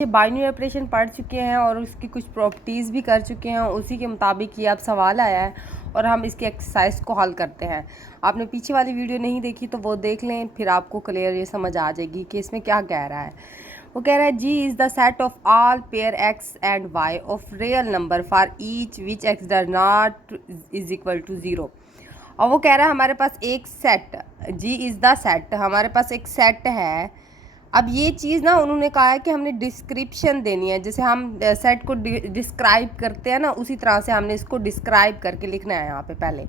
ये binary operation पढ़ चुके हैं और उसकी कुछ प्रॉपर्टीज़ भी कर चुके हैं। उसी के मुताबिक ये अब सवाल आया है और हम इसकी एक्सरसाइज को हल करते हैं। आपने पीछे वाली वीडियो नहीं देखी तो वो देख लें, फिर आपको क्लियर ये समझ आ जाएगी कि इसमें क्या कह रहा है। वो कह रहा है G is the set of all pair x and y of real number for each which x does not is equal to zero. और वो कह रहा है हमारे पास एक set, G is the set, हमारे पास एक सेट है। अब ये चीज़ ना उन्होंने कहा है कि हमने डिस्क्रिप्शन देनी है, जैसे हम सेट को डिस्क्राइब करते हैं ना, उसी तरह से हमने इसको डिस्क्राइब करके लिखना है। यहाँ पे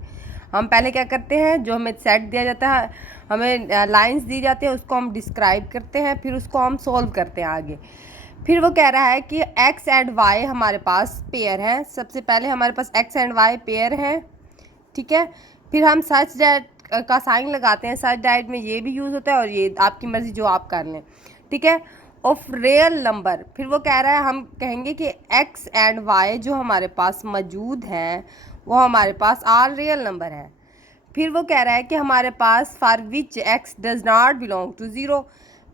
हम पहले क्या करते हैं, जो हमें सेट दिया जाता है, हमें लाइंस दी जाती है, उसको हम डिस्क्राइब करते हैं, फिर उसको हम सोल्व करते हैं आगे। फिर वो कह रहा है कि एक्स एंड वाई हमारे पास पेयर हैं। सबसे पहले हमारे पास एक्स एंड वाई पेयर हैं, ठीक है। फिर हम सच दैट का साइन लगाते हैं। सच दैट में ये भी यूज़ होता है और ये आपकी मर्ज़ी जो आप कर लें, ठीक है। ऑफ रियल नंबर, फिर वो कह रहा है हम कहेंगे कि एक्स एंड वाई जो हमारे पास मौजूद हैं वो हमारे पास आल रियल नंबर है। फिर वो कह रहा है कि हमारे पास for which x does not belong to zero,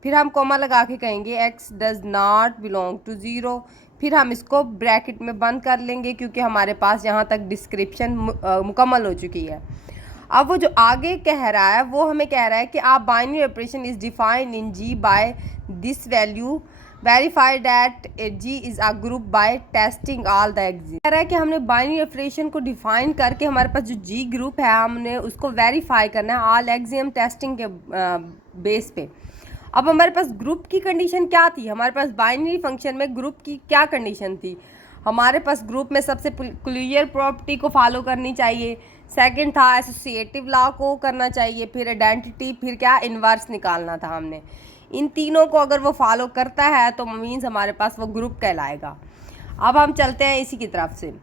फिर हम कोमा लगा के कहेंगे x does not belong to zero. फिर हम इसको ब्रैकेट में बंद कर लेंगे क्योंकि हमारे पास यहाँ तक डिस्क्रिप्शन मुकम्मल हो चुकी है। अब वो जो आगे कह रहा है वो हमें कह रहा है कि आप binary operation is defined in G by this value, verify that G is a group by testing all the exist. कह रहा है कि हमने बाइनरी ऑपरेशन को डिफाइन करके हमारे पास जो जी ग्रुप है हमने उसको वेरीफाई करना है ऑल एग्जियम टेस्टिंग के बेस पे। अब हमारे पास ग्रुप की कंडीशन क्या थी, हमारे पास बाइनरी फंक्शन में ग्रुप की क्या कंडीशन थी। हमारे पास ग्रुप में सबसे क्लियर प्रॉपर्टी को फॉलो करनी चाहिए, सेकंड था एसोसिएटिव लॉ को करना चाहिए, फिर आइडेंटिटी, फिर क्या इन्वर्स निकालना था हमने। इन तीनों को अगर वो फॉलो करता है तो मीन्स हमारे पास वो ग्रुप कहलाएगा। अब हम चलते हैं इसी की तरफ से,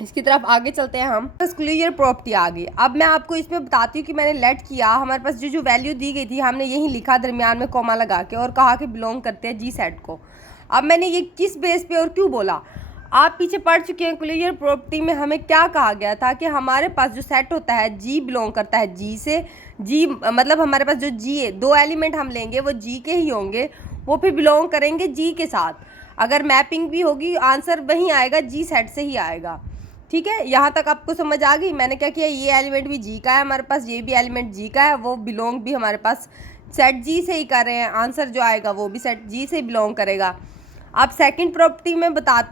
इसकी तरफ आगे चलते हैं हम। बस क्लियर प्रॉपर्टी आ गई। अब मैं आपको इसमें बताती हूँ कि मैंने लेट किया, हमारे पास जो जो वैल्यू दी गई थी हमने यही लिखा दरमियान में कोमा लगा के और कहा कि बिलोंग करते हैं जी सेट को। अब मैंने ये किस बेस पे और क्यों बोला, आप पीछे पढ़ चुके हैं। क्लियर प्रॉपर्टी में हमें क्या कहा गया था कि हमारे पास जो सेट होता है जी बिलोंग करता है जी से। जी मतलब हमारे पास जो जी है, दो एलिमेंट हम लेंगे वो जी के ही होंगे, वो फिर बिलोंग करेंगे जी के साथ। अगर मैपिंग भी होगी आंसर वही आएगा, जी सेट से ही आएगा, ठीक है। यहाँ तक आपको समझ आ गई। मैंने क्या किया, ये एलिमेंट भी जी का है हमारे पास, ये भी एलिमेंट जी का है, वो बिलोंग भी हमारे पास सेट जी से ही कर रहे हैं, आंसर जो आएगा वो भी सेट जी से बिलोंग करेगा। अब सेकंड प्रॉपर्टी में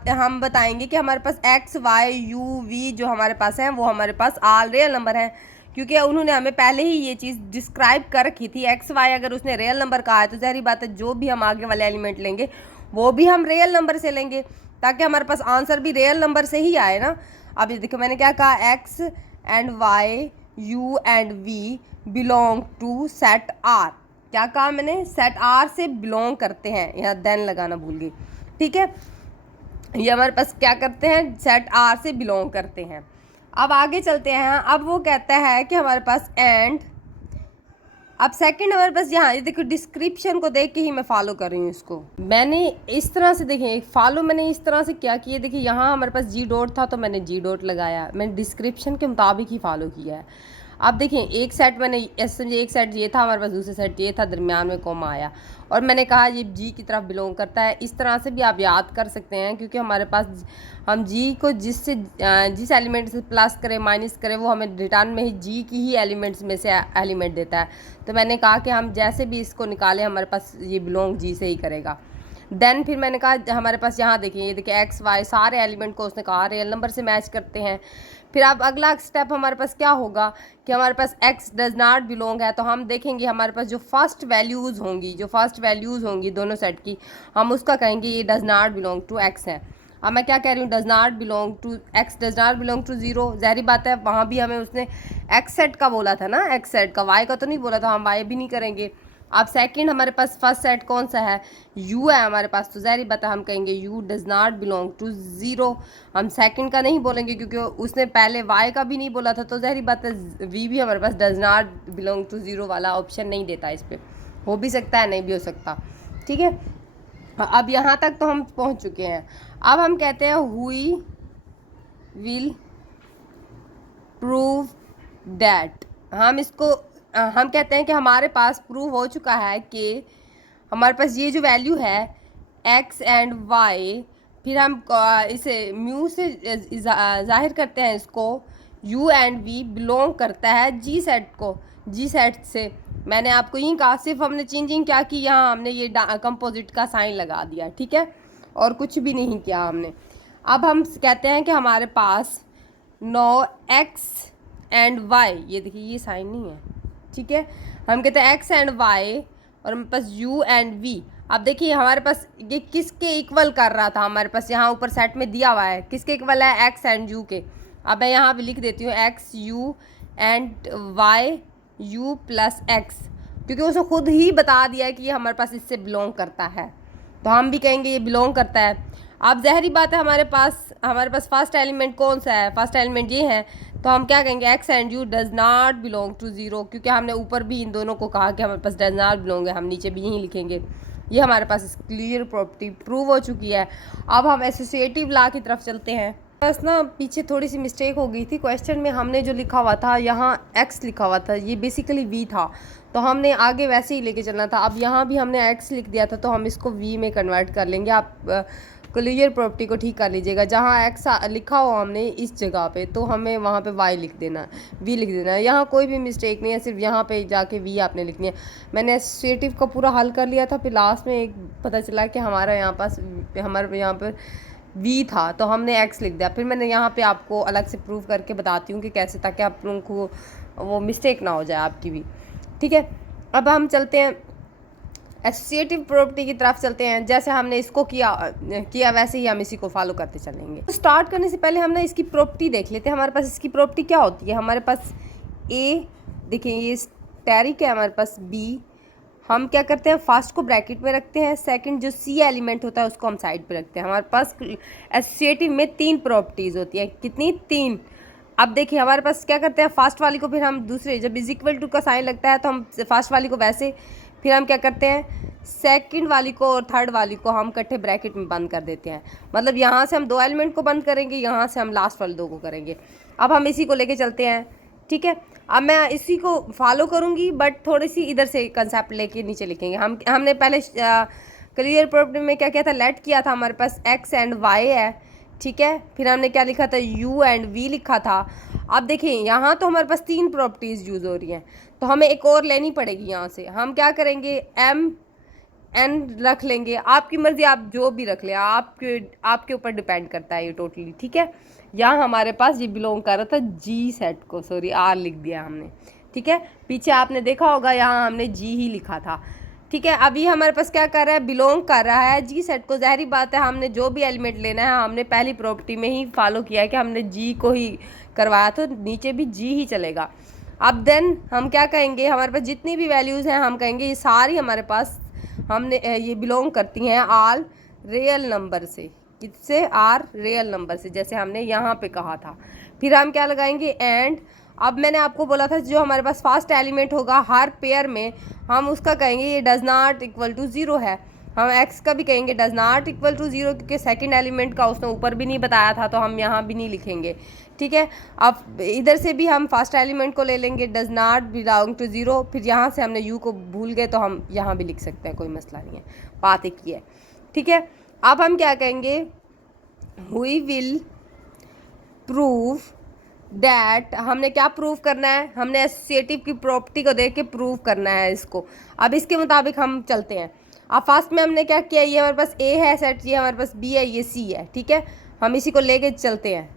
हम बताएंगे कि हमारे पास एक्स वाई यू वी जो हमारे पास हैं वो हमारे पास ऑल रियल नंबर हैं, क्योंकि उन्होंने हमें पहले ही ये चीज़ डिस्क्राइब कर रखी थी। एक्स वाई अगर उसने रियल नंबर कहा है तो ज़ाहिर बात है जो भी हम आगे वाले एलिमेंट लेंगे वो भी हम रियल नंबर से लेंगे, ताकि हमारे पास आंसर भी रियल नंबर से ही आए ना। अब ये देखो मैंने क्या कहा, x and y u and v belong to set R. क्या कहा मैंने, सेट आर से बिलोंग करते हैं, यहाँ देन लगाना भूल गई, ठीक है। ये हमारे पास क्या करते हैं, सेट आर से बिलोंग करते हैं। अब आगे चलते हैं। अब वो कहता है कि हमारे पास एंड, अब सेकंड हमारे पास यहाँ ये देखो डिस्क्रिप्शन को देख के ही मैं फॉलो कर रही हूँ इसको। मैंने इस तरह से देखें फॉलो, मैंने इस तरह से क्या किया, देखिए यहाँ हमारे पास जी डॉट था तो मैंने जी डॉट लगाया, मैंने डिस्क्रिप्शन के मुताबिक ही फॉलो किया है। अब देखिए एक सेट मैंने ऐसे समझे, एक सेट ये था हमारे पास, दूसरे सेट ये था, दरमियान में कॉमा आया और मैंने कहा ये जी की तरफ बिलोंग करता है। इस तरह से भी आप याद कर सकते हैं, क्योंकि हमारे पास हम जी को जिस एलिमेंट से प्लस करें माइनस करें वो हमें रिटर्न में ही जी की ही एलिमेंट्स में से एलिमेंट देता है। तो मैंने कहा कि हम जैसे भी इसको निकालें हमारे पास ये बिलोंग जी से ही करेगा। देन फिर मैंने कहा हमारे पास यहाँ देखिए, ये देखिए एक्स वाई सारे एलिमेंट को उसने कहा रियल नंबर से मैच करते हैं। फिर अब अगला स्टेप हमारे पास क्या होगा कि हमारे पास एक्स डज नॉट बिलोंग है, तो हम देखेंगे हमारे पास जो फर्स्ट वैल्यूज़ होंगी दोनों सेट की, हम उसका कहेंगे ये does not belong to x है। अब मैं क्या कह रही हूँ, does not belong to x does not belong to zero. ज़ाहिर बात है वहाँ भी हमें उसने एक्स सेट का बोला था ना, एक्स सेट का, वाई का तो नहीं बोला था, हम वाई भी नहीं करेंगे। अब सेकंड हमारे पास फर्स्ट सेट कौन सा है, यू है हमारे पास, तो ज़ाहिर बात है हम कहेंगे u does not belong to zero. हम सेकंड का नहीं बोलेंगे क्योंकि उसने पहले वाई का भी नहीं बोला था, तो ज़ाहिर बात है वी भी हमारे पास does not belong to zero वाला ऑप्शन नहीं देता। इस पर हो भी सकता है नहीं भी हो सकता, ठीक है। अब यहाँ तक तो हम पहुँच चुके हैं। अब हम कहते हैं हुई विल प्रूव दैट, हम इसको हम कहते हैं कि हमारे पास प्रूव हो चुका है कि हमारे पास ये जो वैल्यू है एक्स एंड वाई, फिर हम इसे म्यू से जाहिर करते हैं इसको, यू एंड वी बिलोंग करता है जी सेट को, जी सेट से। मैंने आपको यही कहा, सिर्फ हमने चेंजिंग क्या की, यहाँ हमने ये कंपोजिट का साइन लगा दिया, ठीक है, और कुछ भी नहीं किया हमने। अब हम कहते हैं कि हमारे पास 9 एक्स एंड वाई, ये देखिए ये साइन नहीं है, ठीक है, हम कहते हैं एक्स एंड वाई और हमारे पास यू एंड वी। अब देखिए हमारे पास ये किसके इक्वल कर रहा था, हमारे पास यहाँ ऊपर सेट में दिया हुआ है किसके इक्वल है, एक्स एंड यू के। अब मैं यहाँ भी लिख देती हूँ x you and y you plus x, क्योंकि उसने खुद ही बता दिया है कि ये हमारे पास इससे बिलोंग करता है, तो हम भी कहेंगे ये बिलोंग करता है। अब ज़ाहिरी बात है हमारे पास फर्स्ट एलिमेंट कौन सा है, फर्स्ट एलिमेंट ये है, तो हम क्या कहेंगे, x and u does not belong to zero, क्योंकि हमने ऊपर भी इन दोनों को कहा कि हमारे पास डज नॉट बिलोंग है, हम नीचे भी यही लिखेंगे। ये हमारे पास क्लियर प्रॉपर्टी प्रूव हो चुकी है। अब हम एसोसिएटिव लॉ की तरफ चलते हैं। बस ना पीछे थोड़ी सी मिस्टेक हो गई थी, क्वेश्चन में हमने जो लिखा हुआ था यहाँ एक्स लिखा हुआ था, ये बेसिकली वी था, तो हमने आगे वैसे ही लेके चलना था। अब यहाँ भी हमने एक्स लिख दिया था, तो हम इसको वी में कन्वर्ट कर लेंगे। आप क्लियर प्रॉपर्टी को ठीक कर लीजिएगा, जहाँ एक्स लिखा हो हमने इस जगह पे, तो हमें वहाँ पे वाई लिख देना, वी लिख देना है। यहाँ कोई भी मिस्टेक नहीं है, सिर्फ यहाँ पे जाके वी आपने लिखनी है। मैंने एसोसिएटिव का पूरा हल कर लिया था, फिर लास्ट में एक पता चला कि हमारे यहाँ पर वी था, तो हमने एक्स लिख दिया। फिर मैंने यहाँ पे आपको अलग से प्रूव करके बताती हूँ कि कैसे, ताकि आप लोगों को वो मिस्टेक ना हो जाए आपकी भी, ठीक है। अब हम चलते हैं एसोसिएटिव प्रॉपर्टी की तरफ चलते हैं। जैसे हमने इसको किया वैसे ही हम इसी को फॉलो करते चलेंगे। तो स्टार्ट करने से पहले हम ना इसकी प्रॉपर्टी देख लेते हैं। हमारे पास इसकी प्रॉपर्टी क्या होती है, हमारे पास ए, देखिए ये स्टेरिक है, हमारे पास बी, हम क्या करते हैं फर्स्ट को ब्रैकेट में रखते हैं, सेकंड जो सी एलिमेंट होता है उसको हम साइड पे रखते हैं। हमारे पास एसोसिएटिव में 3 प्रॉपर्टीज़ होती हैं, कितनी, 3। अब देखिए हमारे पास क्या करते हैं, फर्स्ट वाली को फिर हम दूसरे, जब इज इक्वल टू का साइन लगता है तो हम फर्स्ट वाली को वैसे, फिर हम क्या करते हैं सेकंड वाली को और थर्ड वाली को हम इकट्ठे ब्रैकेट में बंद कर देते हैं। मतलब यहाँ से हम 2 एलिमेंट को बंद करेंगे, यहाँ से हम लास्ट वाले 2 को करेंगे। अब हम इसी को लेके चलते हैं, ठीक है। अब मैं इसी को फॉलो करूँगी, बट थोड़ी सी इधर से कंसेप्ट लेके नीचे लिखेंगे। हमने पहले क्लियर प्रॉपर्टी में क्या किया था, लेट किया था, हमारे पास एक्स एंड वाई है, ठीक है। फिर हमने क्या लिखा था, यू एंड वी लिखा था। अब देखिए यहाँ तो हमारे पास 3 प्रॉपर्टीज़ यूज़ हो रही हैं, तो हमें एक और लेनी पड़ेगी। यहाँ से हम क्या करेंगे, एम एन रख लेंगे, आपकी मर्ज़ी, आप जो भी रख लें, आपके ऊपर डिपेंड करता है ये टोटली, ठीक है। यहाँ हमारे पास ये बिलोंग कर रहा था जी सेट को, सॉरी आर लिख दिया हमने, ठीक है। पीछे आपने देखा होगा यहाँ हमने जी ही लिखा था, ठीक है। अभी हमारे पास क्या कर रहा है, बिलोंग कर रहा है जी सेट को। ज़ाहिरी बात है हमने जो भी एलिमेंट लेना है, हमने पहली प्रॉपर्टी में ही फॉलो किया है कि हमने जी को ही करवाया, तो नीचे भी जी ही चलेगा। अब देन हम क्या कहेंगे, हमारे पास जितनी भी वैल्यूज़ हैं हम कहेंगे ये सारी हमारे पास हमने ये बिलोंग करती हैं आल रियल नंबर से। किससे, आर रियल नंबर से, जैसे हमने यहाँ पे कहा था। फिर हम क्या लगाएंगे, एंड। अब मैंने आपको बोला था जो हमारे पास फर्स्ट एलिमेंट होगा हर पेयर में, हम उसका कहेंगे ये डज नॉट इक्वल टू 0 है। हम एक्स का भी कहेंगे डज नॉट इक्वल टू 0, क्योंकि सेकंड एलिमेंट का उसने ऊपर भी नहीं बताया था, तो हम यहाँ भी नहीं लिखेंगे, ठीक है। अब इधर से भी हम फर्स्ट एलिमेंट को ले लेंगे, डज नॉट बिलोंग टू 0। फिर यहाँ से हमने यू को भूल गए, तो हम यहाँ भी लिख सकते हैं, कोई मसला नहीं है, बात एक ही है, ठीक है। अब हम क्या कहेंगे, वी विल प्रूव डैट, हमने क्या प्रूव करना है, हमने एसोसिएटिव की प्रॉपर्टी को देख के प्रूव करना है इसको। अब इसके मुताबिक हम चलते हैं। अब फर्स्ट में हमने क्या किया, ये हमारे पास ए है सेट, ये हमारे पास बी है, ये सी है, ठीक है। हम इसी को लेके चलते हैं।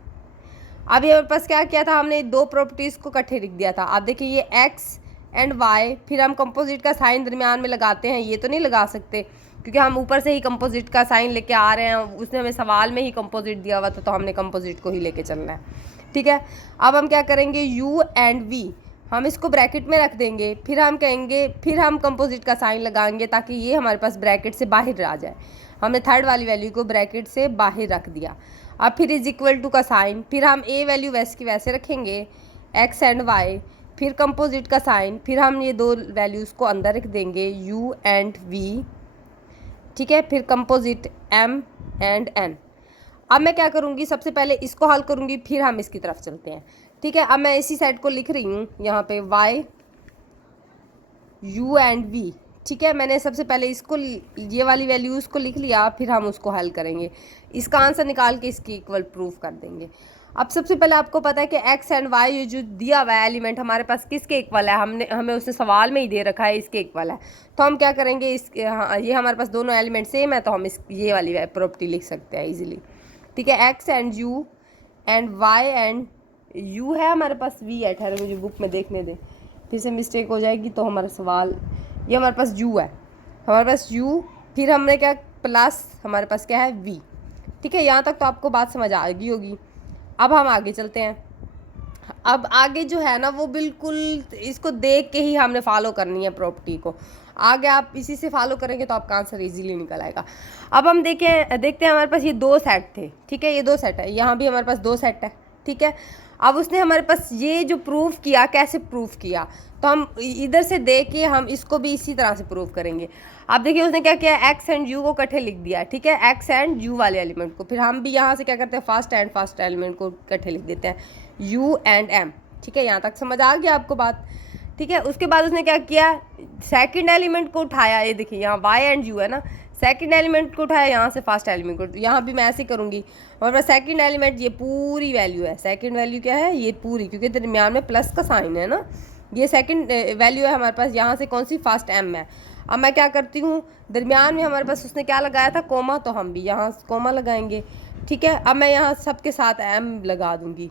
अब ये हमारे पास क्या किया था, हमने 2 प्रॉपर्टीज़ को इकट्ठे लिख दिया था। अब देखिए ये एक्स एंड वाई, फिर हम कंपोजिट का साइन दरमियान में लगाते हैं, ये तो नहीं लगा सकते क्योंकि हम ऊपर से ही कंपोजिट का साइन लेके आ रहे हैं, उसने हमें सवाल में ही कंपोजिट दिया हुआ था, तो हमने कंपोजिट को ही लेके चलना है, ठीक है। अब हम क्या करेंगे, यू एंड वी, हम इसको ब्रैकेट में रख देंगे। फिर हम कहेंगे, फिर हम कंपोजिट का साइन लगाएंगे ताकि ये हमारे पास ब्रैकेट से बाहर आ जाए। हमने थर्ड वाली वैल्यू को ब्रैकेट से बाहर रख दिया। अब फिर इज इक्वल टू का साइन, फिर हम ए वैल्यू वैसे की वैसे रखेंगे, एक्स एंड वाई, फिर कंपोजिट का साइन, फिर हम ये 2 वैल्यूज़ को अंदर रख देंगे, यू एंड वी, ठीक है। फिर कंपोजिट एम एंड एन। अब मैं क्या करूँगी, सबसे पहले इसको हल करूँगी, फिर हम इसकी तरफ चलते हैं, ठीक है। अब मैं इसी साइड को लिख रही हूँ यहाँ पे वाई यू एंड वी, ठीक है, मैंने सबसे पहले इसको ये वाली वैल्यूज़ को लिख लिया, फिर हम उसको हल करेंगे, इसका आंसर निकाल के इसकी इक्वल प्रूफ कर देंगे। अब सबसे पहले आपको पता है कि एक्स एंड वाई ये जो दिया हुआ है एलिमेंट हमारे पास किसके इक्वल है, हमें उसने सवाल में ही दे रखा है इसके इक्वल है। तो हम क्या करेंगे, ये हमारे पास दोनों एलिमेंट सेम है, तो हम ये वाली प्रॉपर्टी लिख सकते हैं इजीली। ठीक है, x and u and y and u है हमारे पास वी है, ठहरे मुझे बुक में देखने दें, फिर से मिस्टेक हो जाएगी। तो हमारा सवाल ये हमारे पास यू है, हमारे पास यू, फिर हमने क्या प्लस हमारे पास क्या है वी। ठीक है, यहाँ तक तो आपको बात समझ आ गई होगी। अब हम आगे चलते हैं। अब आगे जो है ना वो बिल्कुल इसको देख के ही हमने फॉलो करनी है प्रॉपर्टी को। आगे आप इसी से फॉलो करेंगे तो आपका आंसर इजीली निकल आएगा। अब हम देखते हैं हमारे पास ये 2 सेट थे। ठीक है, ये 2 सेट है, यहाँ भी हमारे पास 2 सेट है। ठीक है, अब उसने हमारे पास ये जो प्रूफ किया, कैसे प्रूफ किया, तो हम इधर से देख के हम इसको भी इसी तरह से प्रूफ करेंगे। आप देखिए उसने क्या किया, एक्स एंड यू को इकट्ठे लिख दिया। ठीक है, एक्स एंड यू वाले एलिमेंट को, फिर हम भी यहाँ से क्या करते हैं, फर्स्ट एलिमेंट को इकट्ठे लिख देते हैं, यू एंड एम। ठीक है, यहाँ तक समझ आ गया आपको बात। ठीक है, उसके बाद उसने क्या किया, सेकंड एलिमेंट को उठाया, ये देखिए यहाँ वाई एंड यू है ना, सेकंड एलिमेंट को उठाया यहाँ से फर्स्ट एलिमेंट को, यहाँ भी मैं ऐसे ही करूँगी। हमारे पास सेकंड एलिमेंट ये पूरी वैल्यू है, सेकंड वैल्यू क्या है, ये पूरी, क्योंकि दरमियान में प्लस का साइन है ना, ये सेकंड वैल्यू है हमारे पास, यहाँ से कौन सी, फर्स्ट एम है। अब मैं क्या करती हूँ, दरमियान में हमारे पास उसने क्या लगाया था, कोमा, तो हम भी यहाँ कोमा लगाएंगे। ठीक है, अब मैं यहाँ सबके साथ एम लगा दूँगी,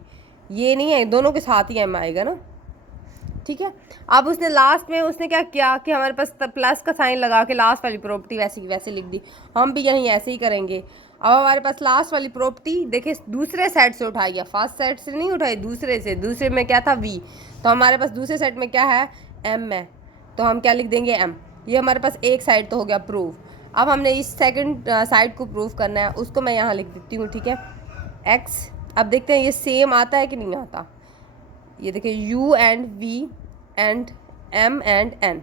ये नहीं है, दोनों के साथ ही एम आएगा ना। ठीक है, अब उसने लास्ट में उसने क्या किया कि हमारे पास प्लस का साइन लगा के लास्ट वाली प्रॉपर्टी वैसे की वैसे लिख दी, हम भी यहीं ऐसे ही करेंगे। अब हमारे पास लास्ट वाली प्रॉपर्टी देखिए दूसरे सेट से उठाई गया, फर्स्ट सेट से नहीं उठाई, दूसरे से, दूसरे में क्या था वी, तो हमारे पास दूसरे सेट में क्या है, एम है, तो हम क्या लिख देंगे, एम। ये हमारे पास एक साइड तो हो गया प्रूफ। अब हमने इस सेकंड साइड को प्रूफ करना है, उसको मैं यहाँ लिख देती हूँ। ठीक है, एक्स, अब देखते हैं ये सेम आता है कि नहीं आता। ये देखिए u and v and m and n.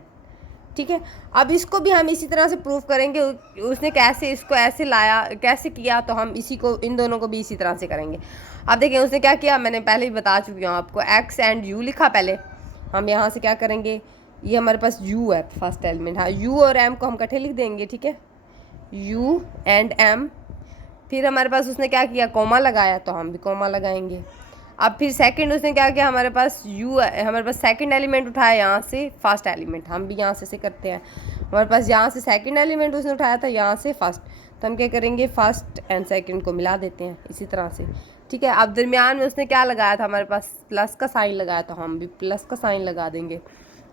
ठीक है, अब इसको भी हम इसी तरह से प्रूव करेंगे, उसने कैसे इसको ऐसे लाया, कैसे किया, तो हम इसी को, इन दोनों को भी इसी तरह से करेंगे। अब देखिए उसने क्या किया, मैंने पहले ही बता चुकी हूँ आपको, एक्स एंड यू लिखा पहले, हम यहाँ से क्या करेंगे, ये हमारे पास यू है फर्स्ट एलिमेंट, हाँ, यू और एम को हम इकट्ठे लिख देंगे। ठीक है, यू एंड एम, फिर हमारे पास उसने क्या किया, कोमा लगाया, तो हम भी कोमा लगाएंगे। अब फिर सेकंड उसने क्या किया, हमारे पास यू, हमारे पास सेकंड एलिमेंट उठाया यहाँ से फर्स्ट एलिमेंट, हम भी यहाँ से करते हैं, हमारे पास यहाँ से सेकंड एलिमेंट उसने उठाया था यहाँ से फर्स्ट, तो हम क्या करेंगे, फर्स्ट एंड सेकंड को मिला देते हैं इसी तरह से। ठीक है, अब दरमियान में उसने क्या लगाया था, हमारे पास प्लस का साइन लगाया, तो हम भी प्लस का साइन लगा देंगे।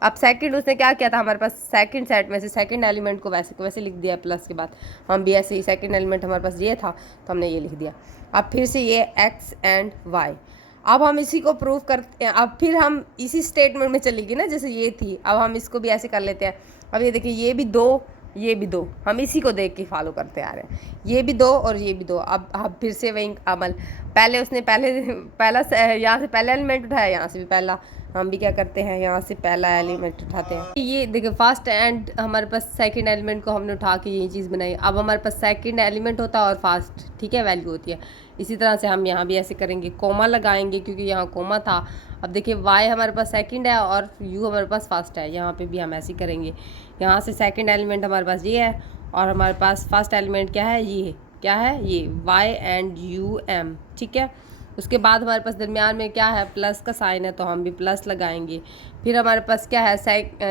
अब सेकंड उसने क्या किया था, हमारे पास सेकंड सेट में से सेकंड एलिमेंट को वैसे को वैसे लिख दिया प्लस के बाद, हम भी ऐसे ही, सेकंड एलिमेंट हमारे पास ये था तो हमने ये लिख दिया। अब फिर से ये एक्स एंड वाई, अब हम इसी को प्रूव करते हैं। अब फिर हम इसी स्टेटमेंट में चलेगी ना, जैसे ये थी, अब हम इसको भी ऐसे कर लेते हैं। अब ये देखिए ये भी 2, ये भी 2, हम इसी को देख के फॉलो करते आ रहे हैं, ये भी 2 और ये भी 2। अब फिर से वही अमल, पहले उसने पहला यहाँ से पहला एलिमेंट उठाया, यहाँ से भी पहला, हम भी क्या करते हैं, यहाँ से पहला एलिमेंट उठाते हैं। ये देखिए फर्स्ट एंड हमारे पास सेकंड एलिमेंट को हमने उठा के यही चीज़ बनाई। अब हमारे पास सेकंड एलिमेंट होता है और फर्स्ट, ठीक है, वैल्यू होती है। इसी तरह से हम यहाँ भी ऐसे करेंगे, कोमा लगाएंगे क्योंकि यहाँ कोमा था। अब देखिए वाई हमारे पास सेकंड है और यू हमारे पास फर्स्ट है, यहाँ पे भी हम ऐसे करेंगे। यहाँ से सेकंड एलिमेंट हमारे पास ये है और हमारे पास फर्स्ट एलिमेंट क्या है, ये क्या है, ये वाई एंड यू एम। ठीक है, उसके बाद हमारे पास दरमियान में क्या है, प्लस का साइन है, तो हम भी प्लस लगाएंगे। फिर हमारे पास क्या है,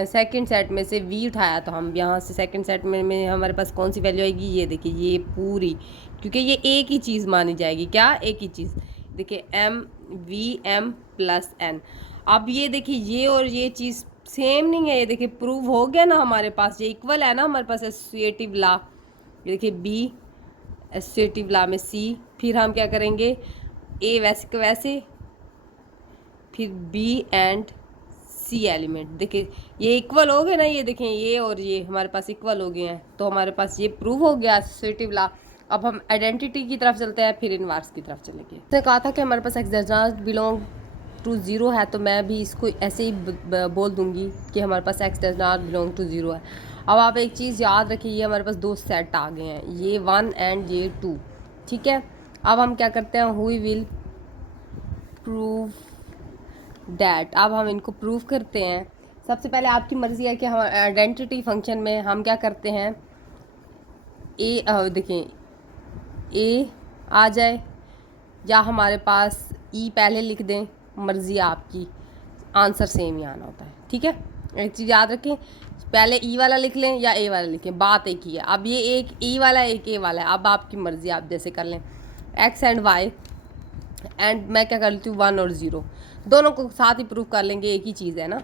सेकंड सेट में से वी उठाया, तो हम यहाँ से सेकंड सेट में हमारे पास कौन सी वैल्यू आएगी, ये देखिए ये पूरी, क्योंकि ये एक ही चीज़ मानी जाएगी, क्या, एक ही चीज़। देखिए m v m plus n. अब ये देखिए ये और ये चीज़ सेम नहीं है, ये देखिए प्रूव हो गया ना, हमारे पास ये इक्वल है ना, हमारे पास एसोसिएटिव लॉ। ये देखिए बी एसोसिएटिव लॉ में सी, फिर हम क्या करेंगे, ए वैसे के वैसे, फिर बी एंड सी एलिमेंट। देखिए ये इक्वल हो गए ना, ये देखें ये और ये हमारे पास इक्वल हो गए हैं, तो हमारे पास ये प्रूव हो गया एसोसिएटिव लॉ। अब हम आइडेंटिटी की तरफ चलते हैं, फिर इनवर्स की तरफ चलेंगे। उसने कहा था कि हमारे पास x does not belong to zero है, तो मैं भी इसको ऐसे ही बोल दूंगी कि हमारे पास x does not belong to zero है। अब आप एक चीज़ याद रखिए, ये हमारे पास 2 सेट आ गए हैं, ये 1 एंड ये 2। ठीक है, अब हम क्या करते हैं, हुई विल प्रूव डैट। अब हम इनको प्रूव करते हैं। सबसे पहले आपकी मर्ज़ी है कि हम आइडेंटिटी फंक्शन में हम क्या करते हैं, देखें ए आ जाए या हमारे पास ई पहले लिख दें, मर्ज़ी आपकी, आंसर सेम ही आना होता है। ठीक है, एक चीज़ याद रखें, पहले ई वाला लिख लें या ए वाला लिखें, बात एक ही है। अब ये एक ई वाला एक ए वाला है, अब आपकी मर्ज़ी, आप जैसे कर लें एक्स एंड वाई, एंड मैं क्या कर लेती हूँ 1 और 0 दोनों को साथ ही प्रूफ कर लेंगे, एक ही चीज़ है ना,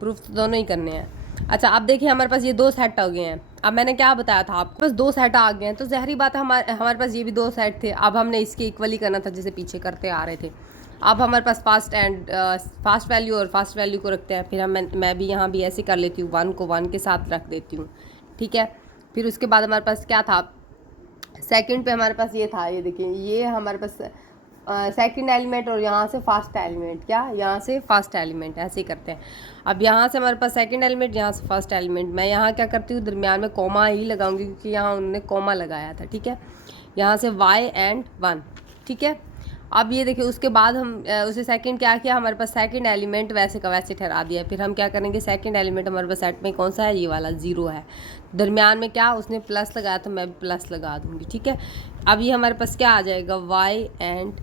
प्रूफ तो दोनों ही करने हैं। अच्छा, अब देखिए हमारे पास ये 2 सेट आ गए हैं। अब मैंने क्या बताया था आपके पास 2 सेट आ गए हैं, तो ज़ाहिरी बात है हमारे पास ये भी 2 सेट थे। अब हमने इसके इक्वली करना था जैसे पीछे करते आ रहे थे। अब हमारे पास फास्ट वैल्यू और फास्ट वैल्यू को रखते हैं। फिर मैं भी यहाँ भी ऐसे कर लेती हूँ, 1 को 1 के साथ रख देती हूँ। ठीक है, फिर उसके बाद हमारे पास क्या था, सेकंड पे हमारे पास ये था, ये देखिए ये हमारे पास सेकंड एलिमेंट और यहाँ से फर्स्ट एलिमेंट, क्या यहाँ से फर्स्ट एलिमेंट, ऐसे ही करते हैं। अब यहाँ से हमारे पास सेकंड एलिमेंट, यहाँ से फर्स्ट एलिमेंट, मैं यहाँ क्या करती हूँ दरमियान में कॉमा ही लगाऊंगी क्योंकि यहाँ उन्होंने कॉमा लगाया था। ठीक है, यहाँ से y एंड 1। ठीक है, अब ये देखिए उसके बाद हम उसे सेकंड क्या किया, हमारे पास सेकंड एलिमेंट वैसे का वैसे ठहरा दिया। फिर हम क्या करेंगे, सेकंड एलिमेंट हमारे पास सेट में कौन सा है, ये वाला 0 है। दरमियान में क्या उसने प्लस लगाया तो मैं भी प्लस लगा दूंगी। ठीक है, अब ये हमारे पास क्या आ जाएगा, y एंड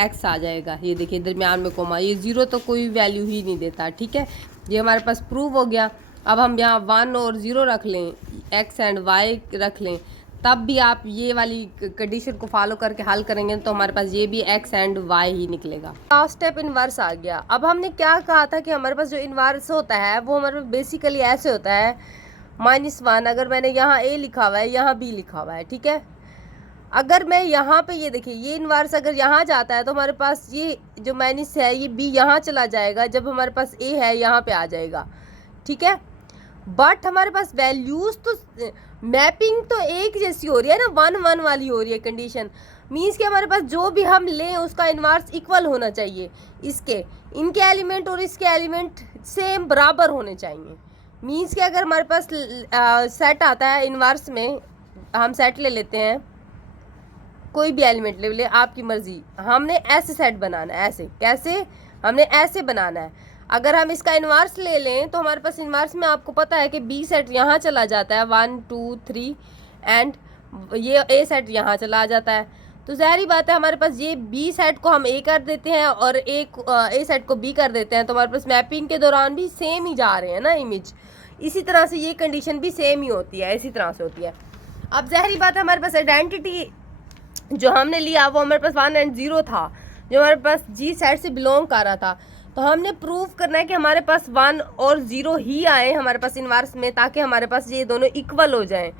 x आ जाएगा। ये देखिए दरमियान में कोमा, ये 0 तो कोई वैल्यू ही नहीं देता। ठीक है, ये हमारे पास प्रूव हो गया। अब हम यहाँ 1 और 0 रख लें, x एंड y रख लें, तब भी आप ये वाली कंडीशन को फॉलो करके हल करेंगे तो हमारे पास ये भी x एंड y ही निकलेगा। लास्ट स्टेप इनवर्स आ गया। अब हमने क्या कहा था कि हमारे पास जो इनवर्स होता है वो हमारे पास बेसिकली ऐसे होता है, -1 अगर मैंने यहाँ a लिखा हुआ है, यहाँ b लिखा हुआ है। ठीक है, अगर मैं यहाँ पे ये देखिए ये इनवर्स अगर यहाँ जाता है तो हमारे पास ये जो माइनस है ये b यहाँ चला जाएगा, जब हमारे पास a है यहाँ पे आ जाएगा। ठीक है, बट हमारे पास वैल्यूज तो मैपिंग तो एक जैसी हो रही है ना, 1 1 वाली हो रही है कंडीशन। मीन्स कि हमारे पास जो भी हम लें उसका इनवर्स इक्वल होना चाहिए, इनके एलिमेंट और इसके एलिमेंट सेम बराबर होने चाहिए। मीन्स कि अगर हमारे पास सेट आता है इनवर्स में, हम सेट ले लेते हैं, कोई भी एलिमेंट ले ले, आपकी मर्जी, हमने ऐसे सेट बनाना है, ऐसे कैसे हमने ऐसे बनाना है। अगर हम इसका इनवर्स ले लें तो हमारे पास इनवर्स में आपको पता है कि बी सेट यहाँ चला जाता है, 1 2 3 एंड ये ए सेट यहाँ चला जाता है। तो ज़ाहिरी बात है हमारे पास ये बी सेट को हम ए कर देते हैं और ए सेट को बी कर देते हैं, तो हमारे पास मैपिंग के दौरान भी सेम ही जा रहे हैं ना इमेज। इसी तरह से ये कंडीशन भी सेम ही होती है, इसी तरह से होती है। अब ज़ाहिरी बात है हमारे पास आइडेंटिटी जो हमने लिया वो हमारे पास 1 एंड 0 था, जो हमारे पास जी सेट से बिलोंग कर रहा था। तो हमने प्रूव करना है कि हमारे पास 1 और 0 ही आए हमारे पास इनवर्स में, ताकि हमारे पास ये दोनों इक्वल हो जाएं।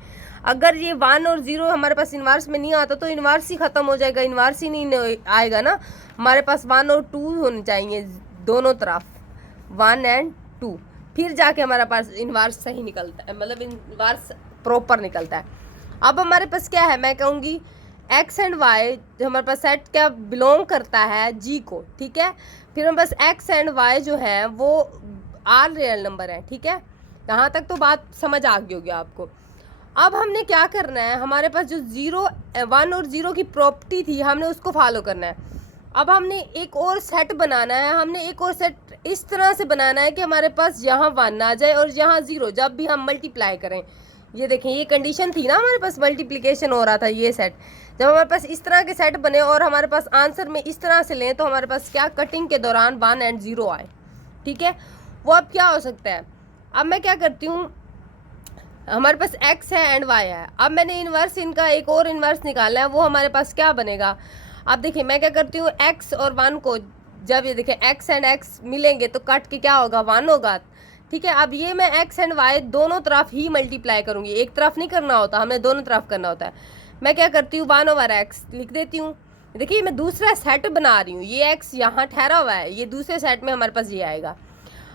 अगर ये 1 और 0 हमारे पास इनवर्स में नहीं आता तो इनवर्स ही ख़त्म हो जाएगा, इनवर्स ही नहीं आएगा ना। हमारे पास 1 और 2 होने चाहिए दोनों तरफ, 1 एंड 2, फिर जाके हमारे पास इनवर्स सही निकलता है, मतलब इनवर्स प्रॉपर निकलता है। अब हमारे पास क्या है, मैं कहूँगी x एंड y जो हमारे पास सेट क्या बिलोंग करता है g को। ठीक है, फिर हमारे पास x एंड y जो है वो आर रियल नंबर है। ठीक है, यहाँ तक तो बात समझ आ गई होगी आपको। अब हमने क्या करना है, हमारे पास जो 1 और 0 की प्रॉपर्टी थी हमने उसको फॉलो करना है। अब हमने एक और सेट बनाना है, हमने एक और सेट इस तरह से बनाना है कि हमारे पास यहाँ 1 आ जाए और यहाँ 0 जब भी हम मल्टीप्लाई करें। ये देखें ये कंडीशन थी ना, हमारे पास मल्टीप्लिकेशन हो रहा था, ये सेट जब हमारे पास इस तरह के सेट बने और हमारे पास आंसर में इस तरह से लें तो हमारे पास क्या कटिंग के दौरान 1 एंड 0 आए। ठीक है, वो अब क्या हो सकता है, अब मैं क्या करती हूँ, हमारे पास x है एंड y है। अब मैंने इनवर्स इनका एक और इनवर्स निकालना है, वो हमारे पास क्या बनेगा। अब देखिए मैं क्या करती हूँ, x और 1 को जब ये देखें x एंड x मिलेंगे तो कट के क्या होगा, 1 होगा। ठीक है, अब ये मैं x एंड y दोनों तरफ ही मल्टीप्लाई करूँगी, एक तरफ नहीं करना होता, हमें दोनों तरफ करना होता है। मैं क्या करती हूँ 1/x लिख देती हूँ। देखिए मैं दूसरा सेट बना रही हूँ, ये x यहाँ ठहरा हुआ है, ये दूसरे सेट में हमारे पास ये आएगा।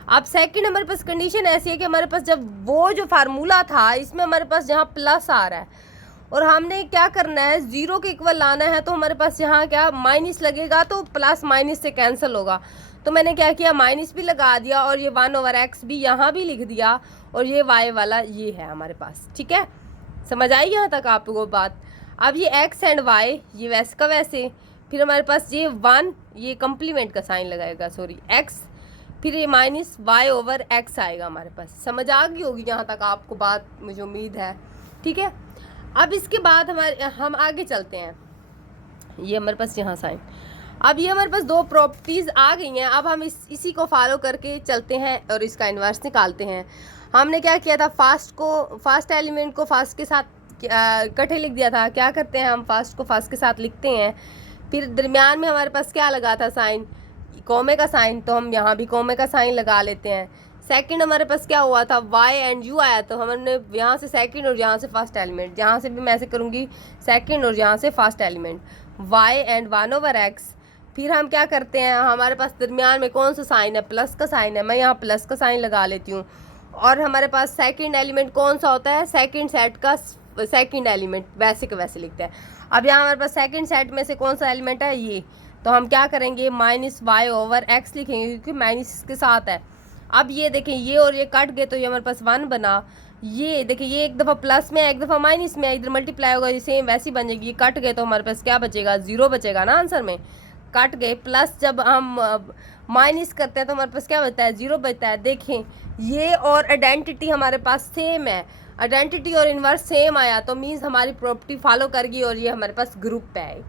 अब सेकंड हमारे पास कंडीशन ऐसी है कि हमारे पास जब वो जो फार्मूला था इसमें हमारे पास यहाँ प्लस आ रहा है और हमने क्या करना है 0 के इक्वल लाना है, तो हमारे पास यहाँ क्या माइनस लगेगा, तो प्लस माइनस से कैंसिल होगा। तो मैंने क्या किया, माइनस भी लगा दिया और ये 1/x भी यहाँ भी लिख दिया और ये y वाला ये है हमारे पास। ठीक है, समझ आई यहाँ तक आपको बात। अब ये x एंड y ये वैसे का वैसे, फिर हमारे पास ये 1 ये कम्प्लीमेंट का साइन लगाएगा, सॉरी x, फिर ये माइनस वाई ओवर एक्स आएगा हमारे पास। समझ आ गई होगी यहाँ तक आपको बात, मुझे उम्मीद है। ठीक है, अब इसके बाद हम आगे चलते हैं। ये हमारे पास यहाँ साइन, अब ये हमारे पास दो प्रॉपर्टीज़ आ गई हैं। अब हम इसी को फॉलो करके चलते हैं और इसका इन्वर्स निकालते हैं। हमने क्या किया था, फर्स्ट एलिमेंट को फर्स्ट के साथ इकट्ठे लिख दिया था। क्या करते हैं हम, फर्स्ट को फर्स्ट के साथ लिखते हैं, फिर दरमियान में हमारे पास क्या लगा था साइन, कॉमे का साइन, तो हम यहाँ भी कॉमे का साइन लगा लेते हैं। सेकंड हमारे पास क्या हुआ था, y एंड u आया, तो हमने यहाँ से सेकंड और यहाँ से फर्स्ट एलिमेंट, यहाँ से भी मैं ऐसे करूँगी सेकंड और यहाँ से first element y and 1/x। फिर हम क्या करते हैं, हमारे पास दरमियान में कौन सा साइन है, प्लस का साइन है, मैं यहाँ प्लस का साइन लगा लेती हूँ। और हमारे पास सेकंड एलिमेंट कौन सा होता है, सेकंड सेट का सेकंड एलिमेंट, वैसे का वैसे लिखते हैं। अब यहाँ हमारे पास सेकंड सेट में से कौन सा एलिमेंट है, ये, तो हम क्या करेंगे, माइनस वाई ओवर एक्स लिखेंगे, क्योंकि माइनस इसके साथ है। अब ये देखें, ये और ये कट गए, तो ये हमारे पास 1 बना। ये देखिए, ये एक दफ़ा प्लस में है, एक दफ़ा माइनस में है, इधर मल्टीप्लाई होगा, ये सेम वैसी बन जाएगी। ये कट गए तो हमारे पास क्या बचेगा, 0 बचेगा ना आंसर में। कट गए, प्लस जब हम माइनस करते हैं तो हमारे पास क्या बचता है, 0 बचता है। देखें, ये और आइडेंटिटी हमारे पास सेम है, आइडेंटिटी और इन्वर्स सेम आया, तो मीन्स हमारी प्रॉपर्टी फॉलो कर गई और ये हमारे पास ग्रुप है एक।